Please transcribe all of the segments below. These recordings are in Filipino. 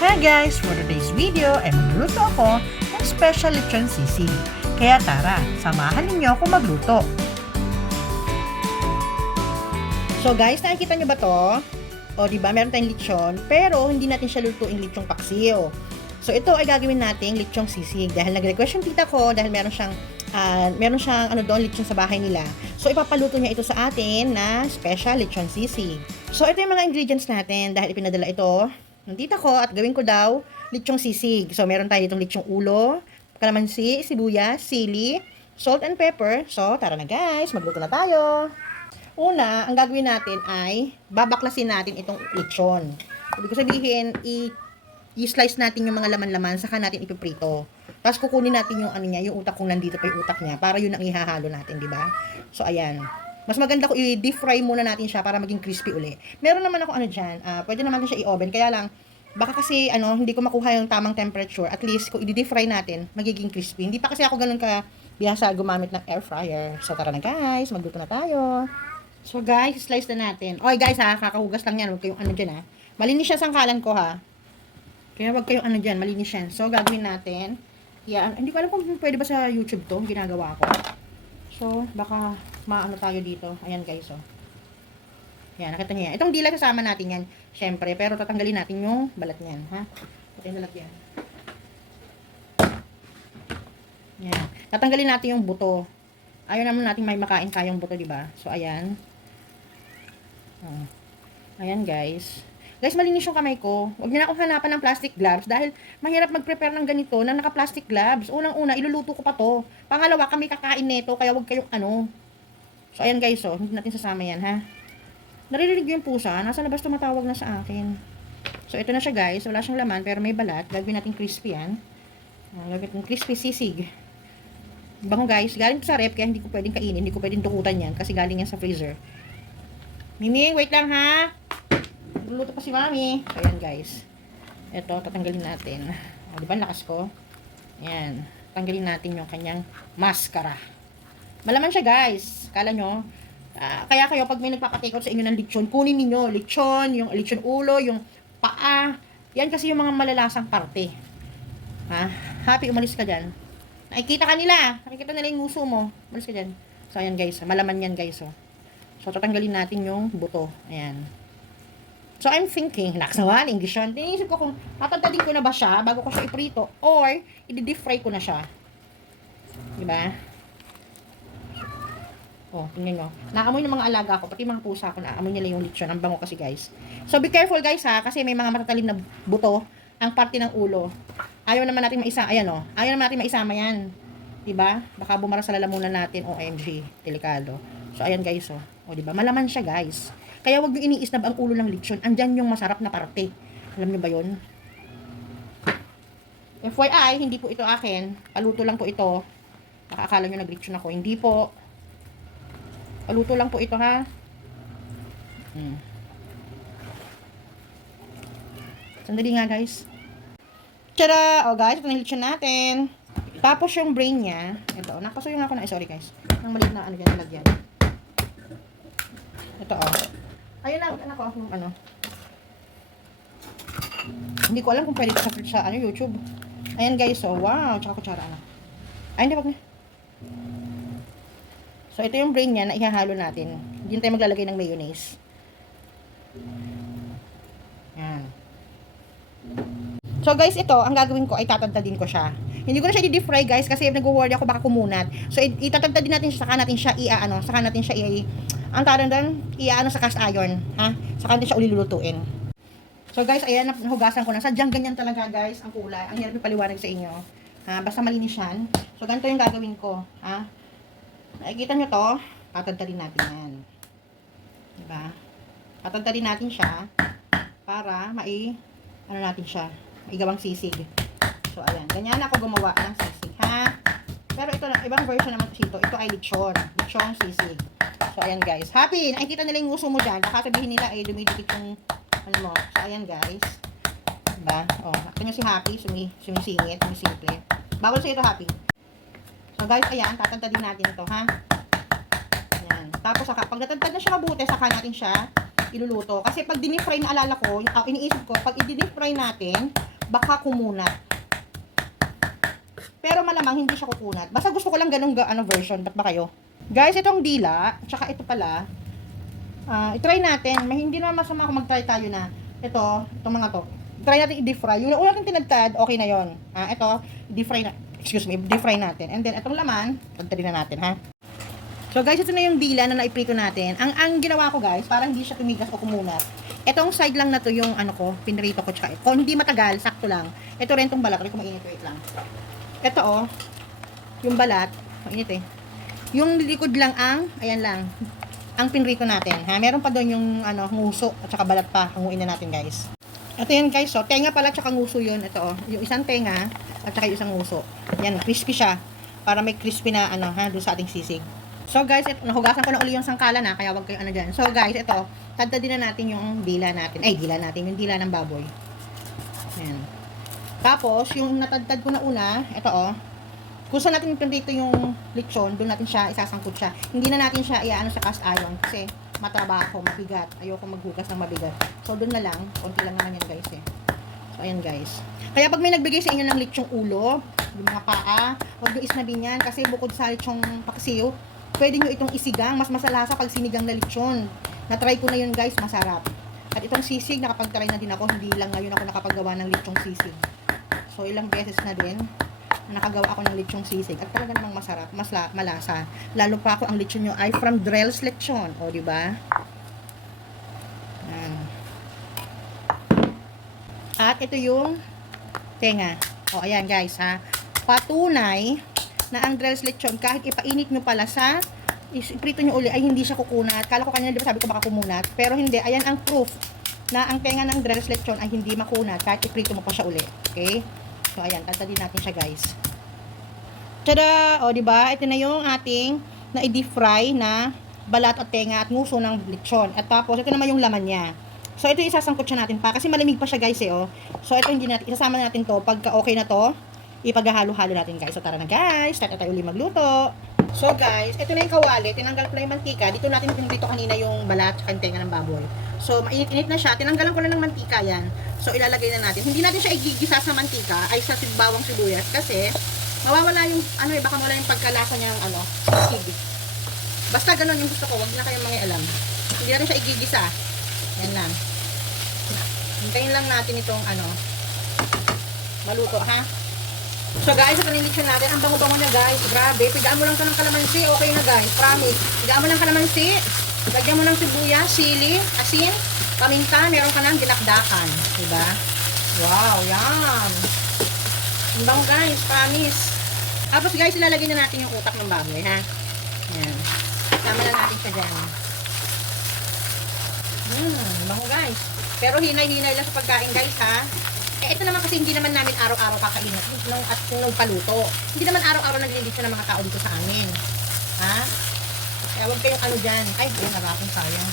Hi guys! For today's video ay magluto ako ng special lechon sisig. Kaya tara, samahan ninyo ako magluto. So guys, nakikita nyo ba to? O diba, meron tayong lechon, pero hindi natin siya lutuin lechong paksiw. So ito ay gagawin nating lechong sisig dahil nag-request yung tita ko dahil meron siyang lechon sa bahay nila. So ipapaluto niya ito sa atin na special lechon sisig. So ito yung mga ingredients natin dahil ipinadala ito ng tita ko at gawin ko daw lechong sisig. So meron tayo ditong lechong ulo, kalamansi, sibuyas, sili, salt and pepper. So tara na guys, magluto na tayo. Una, ang gagawin natin ay babaklasin natin itong lechon. Ibig ko sabihin, i-slice natin yung mga laman-laman, saka natin ipiprito. Tapos kukunin natin yung yung utak kung nandito pa yung utak niya, para yun ang ihahalo natin, di ba? So ayan. Mas maganda ko i-deep fry muna natin siya para maging crispy uli. Meron naman ako diyan, pwede naman siya i-oven, kaya lang baka kasi hindi ko makuha yung tamang temperature. At least kung i-deep fry natin, magiging crispy. Hindi pa kasi ako ganun ka bihasa gumamit ng air fryer. So tara na guys, magluto na tayo. So guys, slice na natin. Oy guys kakahugas lang yan. Huwag kayong dyan Malinis siya sangkalan ko ha. Kaya huwag kayong dyan, malinis yan. So gagawin natin. Hindi ko alam kung pwede ba sa YouTube to, ginagawa ko. So baka tayo dito. Ayan guys Yan, nakita niyo yan. Itong dila kasama natin yan, syempre. Pero tatanggalin natin yung balat niyan, ha? Ito yung balat yan. Yan. Tatanggalin natin yung buto. Ayaw naman natin may makain tayong buto, di ba? So ayan. Ayan guys. Guys, malinis yung kamay ko. Huwag niyo na akong hanapan ng plastic gloves dahil mahirap mag-prepare ng ganito na naka-plastic gloves. Unang-una, iluluto ko pa to. Pangalawa, kami kakain nito, kaya huwag kayong So, ayan guys, hindi natin sasama yan, ha? Naririnig yung pusa. Nasa labas tumatawag na sa akin. So, ito na siya guys. Wala siyang laman, pero may balat. Gagawin natin crispy yan. Gagawin natin crispy sisig. Bango guys. Galing sa rep, kaya hindi ko pwedeng kainin. Hindi ko pwedeng dukutan yan kasi galing yan sa freezer. Miming, wait lang ha. Luluto pa si mami. So, ayan guys. Ito, tatanggalin natin. Di ba, lakas ko? Ayan. Tanggalin natin yung kanyang maskara. Malaman siya guys. Kala nyo. Kaya kayo, pag may nagpapatikot sa inyo ng lechon, kunin niyo lechon, yung lechon ulo, yung paa. Yan kasi yung mga malalasang parte. Ha? Happy, umalis ka dyan. Nakikita ka nila. Nakikita nila yung nguso mo. Umalis ka dyan. So, ayan guys. Malaman yan guys. So, tatanggalin natin yung buto. Ayan. So, I'm thinking, naksawan, English yun. Tinisip ko kung tatadadin ko na ba siya bago ko siya iprito or i-deep fry ko na siya. Diba? Tingnan nyo. Naamoy ng mga alaga ko, pati mga pusa ko, naamoy nila yung lechon. Ang bango kasi guys. So, be careful guys ha, kasi may mga matatalim na buto ang parte ng ulo. Ayaw naman natin ayaw naman natin maisama yan. Diba? Baka bumara sa lalamunan natin, OMG, delikado. So, ayan guys diba? Malaman siya guys. Kaya wag nyo iniisnab ang ulo ng lechon. Andyan yung masarap na parte. Alam nyo ba yun? FYI, hindi po ito akin. Paluto lang po ito. Nakakala nyo nag-lechon ako. Hindi po. Paluto lang po ito ha. Sandali nga guys. Tara! Guys, ito na lechon natin. Tapos yung brain niya. Ito. Napasuyo nga ako na. Sorry guys. Nang maliit na dyan nalagyan. Ito ayun na, Hindi ko alam kung pwede sa YouTube. Ayan guys, wow, tsaka kutsara Ay, hindi, wag na. So, ito yung brain niya na ihahalo natin. Hindi tayo maglalagay ng mayonnaise. Yan. So, guys, ito, ang gagawin ko ay tatadtadin ko siya. Hindi ko na siya i-deep fry, guys, kasi nag-worry ako baka kumunat. So, itatadtadin natin siya, saka natin siya sa cast iron, ha? Saka natin siya ulilulutuin. So guys, ayan, nahugasan ko na. Sadyang ganyan talaga guys, ang kulay. Ang hirap ipaliwanag sa inyo. Ha? Basta malinis yan. So ganito yung gagawin ko. Ha? Nakikita nyo to? Tatadtadin natin yan. Diba? Tatadtadin natin siya para natin siya. Maigawang sisig. So ayan, ganyan ako gumawa ng sisig. Ha? Pero ito, ibang version naman kasi ito. Ito ay lechon. Lechon sisig. So, ayan guys. Happy! Nakikita nila yung nguso mo dyan. Baka sabihin nila, dumidikit yung mo. So, ayan guys. Diba? Nakita nyo si Happy. Sumisingit. Sumisimple. Bawal sa ito, Happy. So, guys, ayan. Tatantadin natin ito, ha? Ayan. Tapos, pag natantad na siya mabuti, saka natin siya iluluto. Kasi pag dinifry na alala ko, iniisip ko, pag i-deep-fry natin, baka kumunat. Pero malamang hindi siya kukunat. Basta gusto ko lang ganung version. Ba't ba kayo? Guys, itong dila, tsaka ito pala, i-try natin. Hindi na masama kung mag-try tayo na itong mga to. Try natin i-deep fry. Yung una natin tinagtad, okay na yon. Ito, deep fry natin. And then, itong laman, tagtadin na natin, ha? So, guys, ito na yung dila na naiprito natin. Ang ginawa ko, guys, para hindi siya tumigas o kumunat. Itong side lang na to yung, pinrito ko, tsaka kung hindi matagal, sakto lang. Ito rin itong balat. Kung mainit, wait lang. Ito, yung balat, mainit eh. Yung likod lang ayan lang, ang pinrito natin, ha? Meron pa doon yung, nguso, at saka balat pa. Hanguin na natin, guys. Ito yan, guys, so, tenga pala, tsaka nguso yun. Ito, yung isang tenga, at saka yung isang nguso. Yan, crispy siya. Para may crispy na, doon sa ating sisig. So, guys, ito, nahugasan ko na uli yung sangkalan, ha? Kaya wag kayo, dyan. So, guys, ito, tadtadin na natin yung dila natin. Yung dila ng baboy. Yan. Tapos, yung natadtad ko na una, ito kung saan natin pinrito yung lechon, doon natin siya, isasangkot siya. Hindi na natin siya iaano sa cast iron kasi matrabaho, mabigat. Ayoko maghugas ng mabigat. So, doon na lang. Konti lang naman yan, guys, eh. So, ayan, guys. Kaya pag may nagbigay sa inyo ng lechong ulo, yung mga paa, huwag nyo isnabin yan kasi bukod sa lechong paksiw, pwede nyo itong isigang. Mas masalasa pag sinigang na lechon. Na-try ko na yun, guys. Masarap. At itong sisig, nakapag-try na din ako. Hindi lang ngayon ako nakapaggawa ng lechong sisig. So, ilang beses na din nakagawa ako ng lechong sisig at talaga namang masarap, malasa. Lalo pa ako ang lechon nyo ay from Drell's Lechon. O, di ba? At ito yung tenga. O, ayan guys, ha. Patunay na ang Drell's Lechon, kahit ipainit nyo pala sa iprito nyo uli, ay hindi siya kukunat. Kala ko kanina, di ba sabi ko baka kumunat? Pero hindi. Ayan ang proof na ang tenga ng Drell's Lechon ay hindi makunat kahit iprito mo pa siya uli. Okay? So, ayan, tantadin natin siya, guys. Tada! O, diba? Ito na yung ating na-deep fry na balat at tenga at nguso ng lechon. At tapos, ito naman yung laman niya. So, ito isasangkot siya natin pa. Kasi malamig pa siya, guys, eh, oh. So, ito hindi natin, isasama natin to. Pagka okay na to, ipaghahalo-halo natin, guys. So, tara na, guys. Start na tayo ulit magluto. So, guys, ito na yung kawali. Tinanggal ko na yung mantika. Dito natin pinrito kanina yung balat at tenga ng baboy. So, mainit-init na siya. Tinanggalan ko na ng mantika yan. So, ilalagay na natin. Hindi natin siya igigisa sa mantika ay sa bawang sibuyas kasi mawawala yung, baka mawala yung pagkalasa niyang, sisig. Basta ganun yung gusto ko. Huwag na kayong mangialam. Hindi natin siya igigisa. Yan lang. Hintayin lang natin itong, maluto, ha? So, guys, ito na yung lechon natin. Ang bango-bango niya, guys. Grabe. Pigaan mo lang ito ng kalamansi. Okay na, guys. Promise. Pigaan mo ng kalamansi. Lagyan mo ng sibuyas, sili, asin, paminta, meron ka ng dinakdakan. Diba? Wow, yan. Ang bango, guys. Promise. Tapos, guys, ilalagay na natin yung utak ng baboy, ha? Yan. Tama na natin siya dyan. Bango, guys. Pero hinay-hinay lang sa pagkain, guys, ha? Ito naman kasi hindi naman namin araw-araw kakainin at nung paluto. Hindi naman araw-araw naglilito ng mga tao dito sa amin. Ha? Kaya huwag kayong dyan. Ay, nabakong sayang.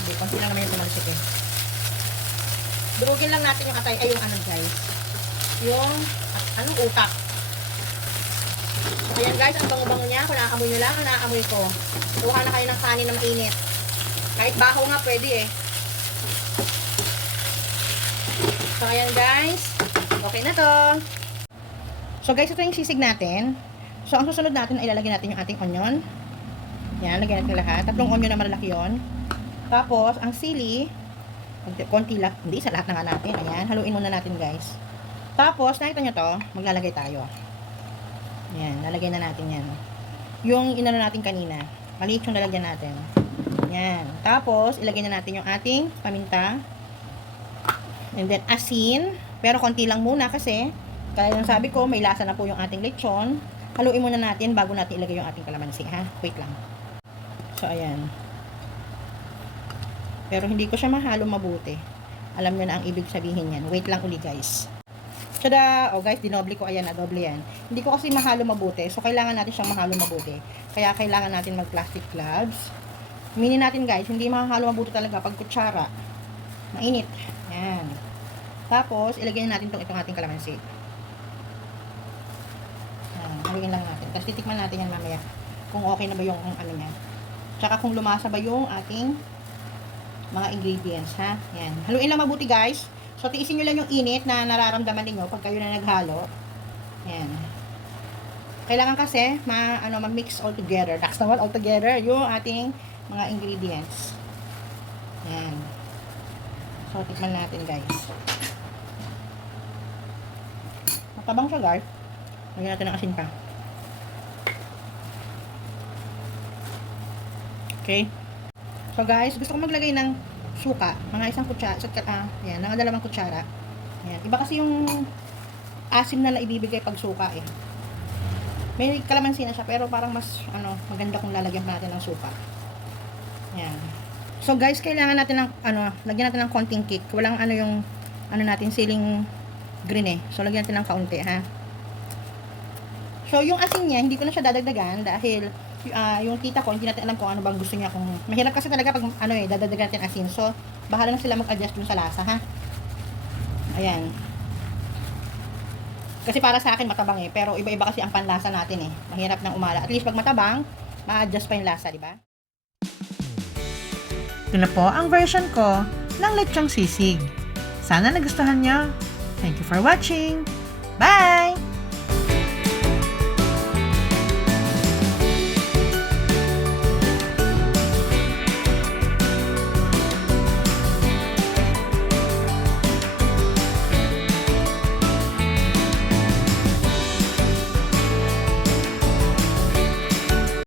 Hindi, konti lang naman yung tumalsik eh. Durugin lang natin yung atay, yung guys. Yung, utak. So, ayan guys, ang bango-bango niya. Kung nakaamoy nyo lang, nakaamoy ko. Kuha na kayo ng kanin na mainit. Kahit baho nga, pwede eh. So, ayan guys. Okay na to. So, guys, ito yung sisig natin. So, ang susunod natin ay ilalagay natin yung ating onion. Yan, lagyan natin lahat. 3 onion na malalaki yun. Tapos, ang sili, konti lang. Hindi, sa lahat na nga natin. Ayan, haluin muna natin guys. Tapos, nakita nyo to, maglalagay tayo. Yan, lalagay na natin yan. Yung inano natin kanina. Maliit yung lalagyan natin. Yan. Tapos, ilagay na natin yung ating paminta. And then, asin. Pero konti lang muna kasi, kaya yung sabi ko, may lasa na po yung ating lechon. Haluin muna natin bago natin ilagay yung ating kalamansi, ha? Wait lang. So, ayan. Pero hindi ko siya mahalo mabuti. Alam nyo na ang ibig sabihin yan. Wait lang uli, guys. Tada! O, guys, dinoble ko. Ayan, doble yan. Hindi ko kasi mahalo mabuti. So, kailangan natin siyang mahalo mabuti. Kaya, kailangan natin mag-plastic gloves. Minin natin, guys. Hindi mahalo mabuti talaga pag kutsara. Mainit. Ayan. Tapos, ilagay natin itong ating kalamansi. Ayan, haluin lang natin. Tapos, titikman natin yan mamaya. Kung okay na ba yung niya. Tsaka kung lumasa ba yung ating mga ingredients, ha? Yan. Haluin lang mabuti, guys. So, tiisin nyo lang yung init na nararamdaman ninyo pag kayo na naghalo. Yan. Kailangan kasi mag-mix all together. Next naman all together yung ating mga ingredients. Yan. So, tikman natin, guys. Matabang siya, guys. Lagyan natin ng asin pa. Okay. So, guys, gusto ko maglagay ng suka. Mga isang kutsara. Yan, mga 2 kutsara. Yan. Iba kasi yung asim na naibibigay pag suka, eh. May kalamansi na siya, pero parang mas, maganda kung lalagyan pa natin ng suka. Yan. So, guys, kailangan natin ng, lagyan natin ng konting kick. Walang yung, natin, siling green, eh. So, lagyan natin ng kaunti, ha. So, yung asin niya, hindi ko na siya dadagdagan dahil, yung tita ko, hindi natin alam kung ano bang gusto niya. Kung, mahirap kasi talaga pag, dadagdagan natin asin. So, bahala na sila mag-adjust dun sa lasa, ha. Ayan. Kasi para sa akin matabang, eh, pero iba-iba kasi ang panlasa natin, eh. Mahirap nang umala. At least pag matabang, ma-adjust pa yung lasa, di ba? Ito na po ang version ko ng lechong sisig. Sana nagustuhan nyo. Thank you for watching. Bye!